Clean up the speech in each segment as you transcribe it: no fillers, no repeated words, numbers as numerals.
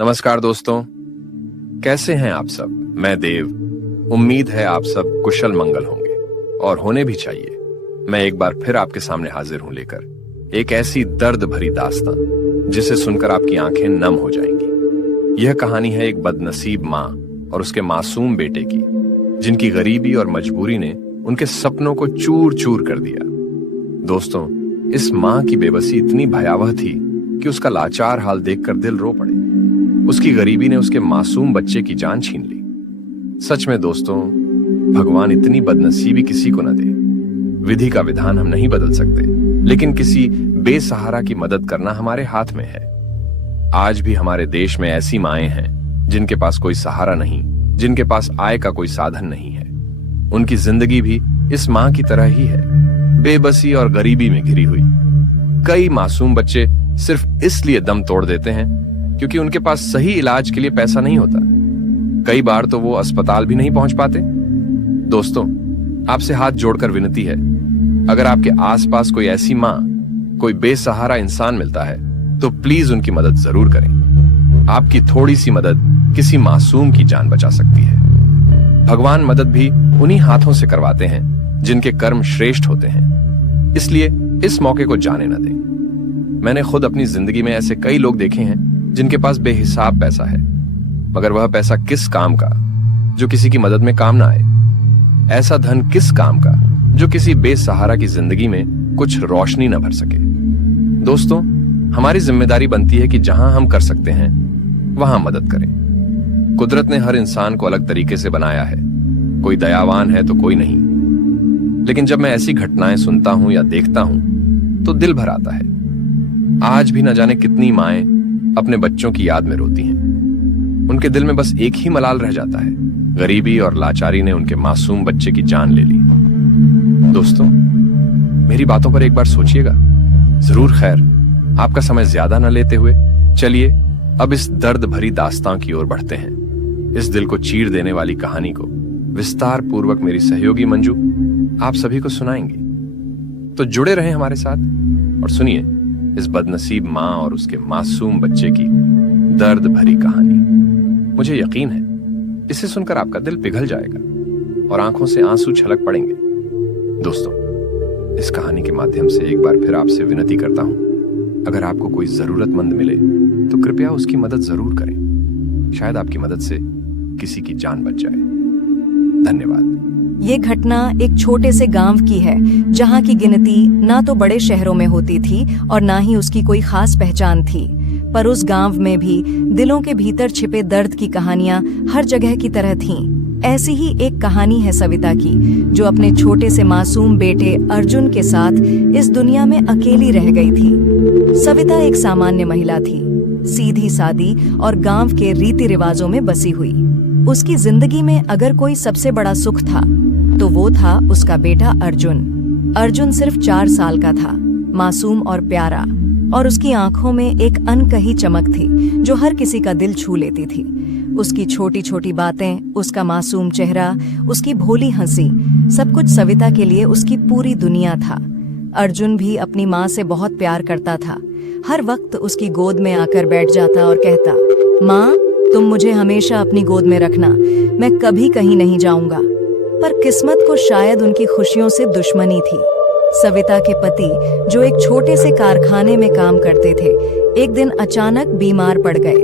नमस्कार दोस्तों, कैसे हैं आप सब। मैं देव। उम्मीद है आप सब कुशल मंगल होंगे और होने भी चाहिए। मैं एक बार फिर आपके सामने हाजिर हूं लेकर एक ऐसी दर्द भरी दास्तान जिसे सुनकर आपकी आंखें नम हो जाएंगी। यह कहानी है एक बदनसीब माँ और उसके मासूम बेटे की, जिनकी गरीबी और मजबूरी ने उनके सपनों को चूर चूर कर दिया। दोस्तों, इस माँ की बेबसी इतनी भयावह थी कि उसका लाचार हाल देखकर दिल रो पड़े। उसकी गरीबी ने उसके मासूम बच्चे की जान छीन ली। सच में दोस्तों, भगवान इतनी बदनसीबी किसी को न दे। विधि का विधान हम नहीं बदल सकते, लेकिन किसी बेसहारा की मदद करना हमारे हाथ में है। आज भी हमारे देश में ऐसी माएं हैं जिनके पास कोई सहारा नहीं, जिनके पास आय का कोई साधन नहीं है। उनकी जिंदगी भी इस मां की तरह ही है, बेबसी और गरीबी में घिरी हुई। कई मासूम बच्चे सिर्फ इसलिए दम तोड़ देते हैं क्योंकि उनके पास सही इलाज के लिए पैसा नहीं होता। कई बार तो वो अस्पताल भी नहीं पहुंच पाते। दोस्तों, आपसे हाथ जोड़कर विनती है, अगर आपके आसपास कोई ऐसी मां, कोई बेसहारा इंसान मिलता है तो प्लीज उनकी मदद जरूर करें। आपकी थोड़ी सी मदद किसी मासूम की जान बचा सकती है। भगवान मदद भी उन्हीं हाथों से करवाते हैं जिनके कर्म श्रेष्ठ होते हैं, इसलिए इस मौके को जाने न दें। मैंने खुद अपनी जिंदगी में ऐसे कई लोग देखे हैं जिनके पास बेहिसाब पैसा है, मगर वह पैसा किस काम का जो किसी की मदद में काम ना आए। ऐसा धन किस काम का जो किसी बेसहारा की जिंदगी में कुछ रोशनी न भर सके। दोस्तों, हमारी जिम्मेदारी बनती है कि जहां हम कर सकते हैं वहां मदद करें। कुदरत ने हर इंसान को अलग तरीके से बनाया है, कोई दयावान है तो कोई नहीं। लेकिन जब मैं ऐसी घटनाएं सुनता हूं या देखता हूं तो दिल भर आता है। आज भी न जाने कितनी माएं अपने बच्चों की याद में रोती हैं। उनके दिल में बस एक ही मलाल रह जाता है, गरीबी और लाचारी ने उनके मासूम बच्चे की जान ले ली। दोस्तों, मेरी बातों पर एक बार सोचिएगा जरूर। खैर, आपका समय ज्यादा न लेते हुए चलिए अब इस दर्द भरी दास्तां की ओर बढ़ते हैं। इस दिल को चीर देने वाली कहानी को विस्तार पूर्वक मेरी सहयोगी मंजू आप सभी को सुनाएंगी। तो जुड़े रहें हमारे साथ और सुनिए इस बदनसीब मां और उसके मासूम बच्चे की दर्द भरी कहानी। मुझे यकीन है इसे सुनकर आपका दिल पिघल जाएगा और आंखों से आंसू छलक पड़ेंगे। दोस्तों, इस कहानी के माध्यम से एक बार फिर आपसे विनती करता हूं, अगर आपको कोई जरूरतमंद मिले तो कृपया उसकी मदद जरूर करें। शायद आपकी मदद से किसी की जान बच जाए। धन्यवाद। ये घटना एक छोटे से गांव की है, जहां की गिनती ना तो बड़े शहरों में होती थी और ना ही उसकी कोई खास पहचान थी। पर उस गांव में भी दिलों के भीतर छिपे दर्द की कहानियां हर जगह की तरह थीं। ऐसी ही एक कहानी है सविता की, जो अपने छोटे से मासूम बेटे अर्जुन के साथ इस दुनिया में अकेली रह गई थी। सविता एक सामान्य महिला थी, सीधी सादी और गांव के रीति रिवाजों में बसी हुई। उसकी जिंदगी में अगर कोई सबसे बड़ा सुख था तो वो था उसका बेटा अर्जुन। अर्जुन सिर्फ 4 साल का था, मासूम और प्यारा, और उसकी आंखों में एक अनकही चमक थी जो हर किसी का दिल छू लेती थी। उसकी छोटी छोटी बातें, उसका मासूम चेहरा, उसकी भोली हंसी, सब कुछ सविता के लिए उसकी पूरी दुनिया था। अर्जुन भी अपनी माँ से बहुत प्यार करता था। हर वक्त उसकी गोद में आकर बैठ जाता और कहता, माँ, तुम मुझे हमेशा अपनी गोद में रखना, मैं कभी कहीं नहीं जाऊंगा। पर किस्मत को शायद उनकी खुशियों से दुश्मनी थी। सविता के पति, जो एक छोटे से कारखाने में काम करते थे, एक दिन अचानक बीमार पड़ गए।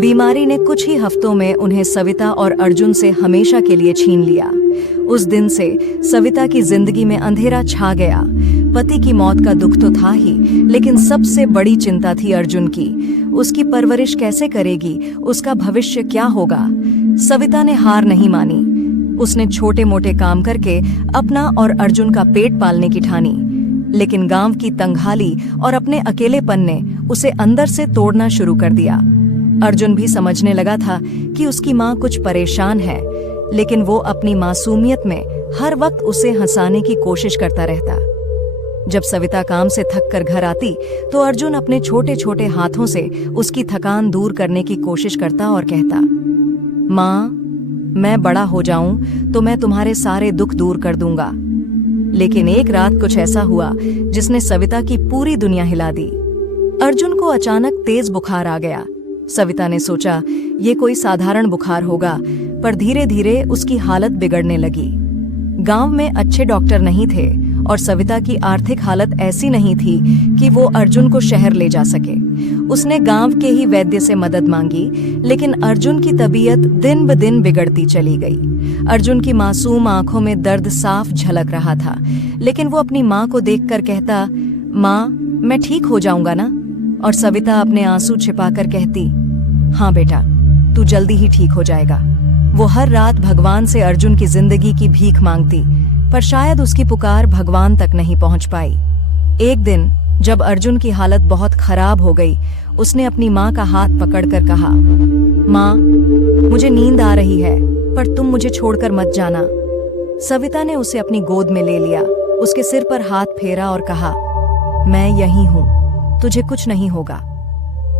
बीमारी ने कुछ ही हफ्तों में उन्हें सविता और अर्जुन से हमेशा के लिए छीन लिया। उस दिन से सविता की जिंदगी में अंधेरा छा गया। पति की मौत का दुख तो था ही, लेकिन सबसे बड़ी चिंता थी अर्जुन की। उसकी परवरिश कैसे करेगी, उसका भविष्य क्या होगा। सविता ने हार नहीं मानी। उसने छोटे मोटे काम करके अपना और अर्जुन का पेट पालने की ठानी। लेकिन गांव की तंगहाली और अपने अकेलेपन ने उसे अंदर से तोड़ना शुरू कर दिया। अर्जुन भी समझने लगा था कि उसकी माँ कुछ परेशान है, लेकिन वो अपनी मासूमियत में हर वक्त उसे हंसाने की कोशिश करता रहता। जब सविता काम से थक कर घर आती तो अर्जुन अपने छोटे छोटे हाथों से उसकी थकान दूर करने की कोशिश करता और कहता, माँ, मैं बड़ा हो जाऊं तो मैं तुम्हारे सारे दुख दूर कर दूंगा। लेकिन एक रात कुछ ऐसा हुआ जिसने सविता की पूरी दुनिया हिला दी। अर्जुन को अचानक तेज बुखार आ गया। सविता ने सोचा ये कोई साधारण बुखार होगा, पर धीरे धीरे उसकी हालत बिगड़ने लगी। गांव में अच्छे डॉक्टर नहीं थे और सविता की आर्थिक हालत ऐसी नहीं थी कि वो अर्जुन को शहर ले जा सके। उसने गांव के ही वैद्य से मदद मांगी, लेकिन अर्जुन की तबीयत दिन ब दिन बिगड़ती चली गई। अर्जुन की मासूम आंखों में दर्द साफ झलक रहा था, लेकिन वो अपनी माँ को देखकर कहता, माँ मैं ठीक हो जाऊंगा ना? और सविता अपने आंसू छिपाकर कहती, हाँ बेटा तू जल्दी ही ठीक हो जाएगा। वो हर रात भगवान से अर्जुन की जिंदगी की भीख मांगती, पर शायद उसकी पुकार भगवान तक नहीं पहुंच पाई। एक दिन जब अर्जुन की हालत बहुत खराब हो गई, उसने अपनी माँ का हाथ पकड़कर कहा, माँ मुझे नींद आ रही है, पर तुम मुझे छोड़कर मत जाना। सविता ने उसे अपनी गोद में ले लिया, उसके सिर पर हाथ फेरा और कहा, मैं यहीं हूँ, तुझे कुछ नहीं होगा।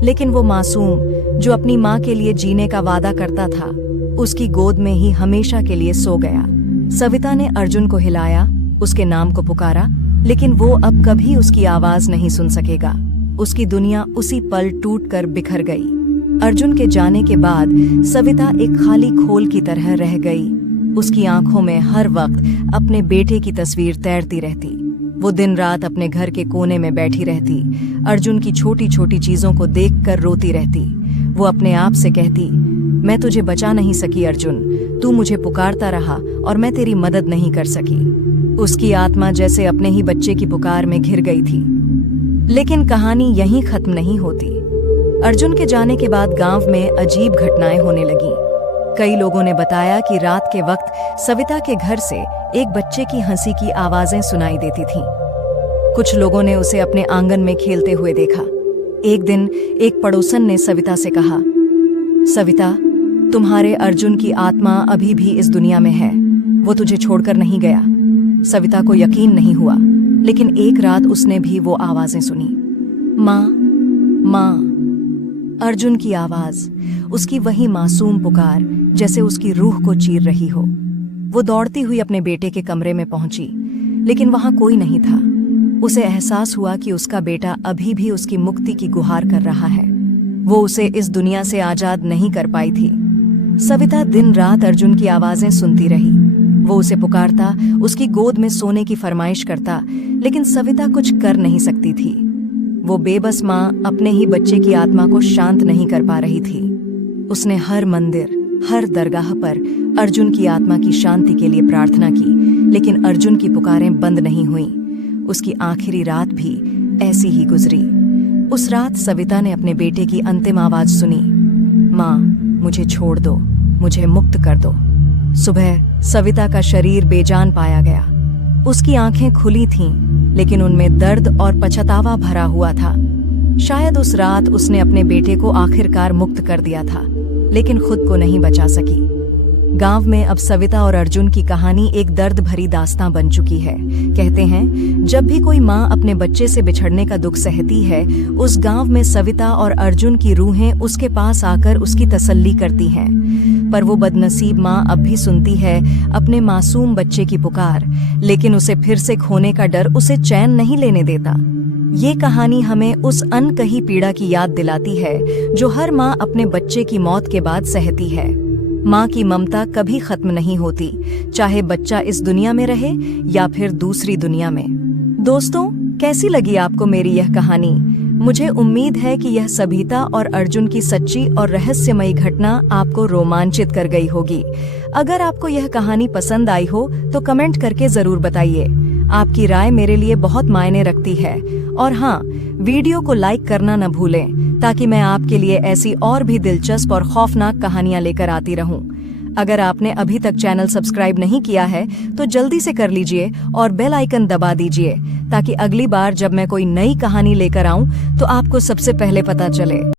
लेकिन वो मासूम जो अपनी माँ के लिए जीने का वादा करता था, उसकी गोद में ही हमेशा के लिए सो गया। सविता ने अर्जुन को हिलाया, उसके नाम को पुकारा, लेकिन वो अब कभी उसकी आवाज नहीं सुन सकेगा। उसकी दुनिया उसी पल टूटकर बिखर गई। अर्जुन के जाने के बाद सविता एक खाली खोल की तरह रह गई। उसकी आंखों में हर वक्त अपने बेटे की तस्वीर तैरती रहती। वो दिन रात अपने घर के कोने में बैठी रहती, अर्जुन की छोटी छोटी चीजों को देखकर रोती रहती। वो अपने आप से कहती, मैं तुझे बचा नहीं सकी अर्जुन, तू मुझे पुकारता रहा और मैं तेरी मदद नहीं कर सकी। उसकी आत्मा जैसे अपने ही बच्चे की पुकार में घिर गई थी। लेकिन कहानी यहीं खत्म नहीं होती। अर्जुन के जाने के बाद गांव में अजीब घटनाएं होने लगीं। कई लोगों ने बताया कि रात के वक्त सविता के घर से एक बच्चे की हंसी की आवाजें सुनाई देती थीं। कुछ लोगों ने उसे अपने आंगन में खेलते हुए देखा। एक दिन एक पड़ोसन ने सविता से कहा, सविता तुम्हारे अर्जुन की आत्मा अभी भी इस दुनिया में है, वो तुझे छोड़कर नहीं गया। सविता को यकीन नहीं हुआ, लेकिन एक रात उसने भी वो आवाजें सुनी, माँ माँ। अर्जुन की आवाज, उसकी वही मासूम पुकार जैसे उसकी रूह को चीर रही हो। वो दौड़ती हुई अपने बेटे के कमरे में पहुंची, लेकिन वहां कोई नहीं था। उसे एहसास हुआ कि उसका बेटा अभी भी उसकी मुक्ति की गुहार कर रहा है। वो उसे इस दुनिया से आजाद नहीं कर पाई थी। सविता दिन रात अर्जुन की आवाजें सुनती रही। वो उसे पुकारता, उसकी गोद में सोने की फरमाइश करता, लेकिन सविता कुछ कर नहीं सकती थी। वो बेबस माँ अपने ही बच्चे की आत्मा को शांत नहीं कर पा रही थी। उसने हर मंदिर, हर दरगाह पर अर्जुन की आत्मा की शांति के लिए प्रार्थना की, लेकिन अर्जुन की पुकारें बंद नहीं हुईं। उसकी आखिरी रात भी ऐसी ही गुजरी। उस रात सविता ने अपने बेटे की अंतिम आवाज सुनी, माँ मुझे छोड़ दो, मुझे मुक्त कर दो। सुबह सविता का शरीर बेजान पाया गया। उसकी आंखें खुली थीं, लेकिन उनमें दर्द और पछतावा भरा हुआ था। शायद उस रात उसने अपने बेटे को आखिरकार मुक्त कर दिया था, लेकिन खुद को नहीं बचा सकी। गांव में अब सविता और अर्जुन की कहानी एक दर्द भरी दास्तां बन चुकी है। कहते हैं जब भी कोई माँ अपने बच्चे से बिछड़ने का दुख सहती है, उस गांव में सविता और अर्जुन की रूहें उसके पास आकर उसकी तसल्ली करती हैं। पर वो बदनसीब माँ अब भी सुनती है अपने मासूम बच्चे की पुकार, लेकिन उसे फिर से खोने का डर उसे चैन नहीं लेने देता। ये कहानी हमें उस अनकही पीड़ा की याद दिलाती है जो हर माँ अपने बच्चे की मौत के बाद सहती है। माँ की ममता कभी खत्म नहीं होती, चाहे बच्चा इस दुनिया में रहे या फिर दूसरी दुनिया में। दोस्तों, कैसी लगी आपको मेरी यह कहानी? मुझे उम्मीद है कि यह सविता और अर्जुन की सच्ची और रहस्यमयी घटना आपको रोमांचित कर गई होगी। अगर आपको यह कहानी पसंद आई हो तो कमेंट करके जरूर बताइए। आपकी राय मेरे लिए बहुत मायने रखती है। और हाँ, वीडियो को लाइक करना न भूलें, ताकि मैं आपके लिए ऐसी और भी दिलचस्प और खौफनाक कहानियां लेकर आती रहूं। अगर आपने अभी तक चैनल सब्सक्राइब नहीं किया है तो जल्दी से कर लीजिए और बेल आइकन दबा दीजिए, ताकि अगली बार जब मैं कोई नई कहानी लेकर आऊं तो आपको सबसे पहले पता चले।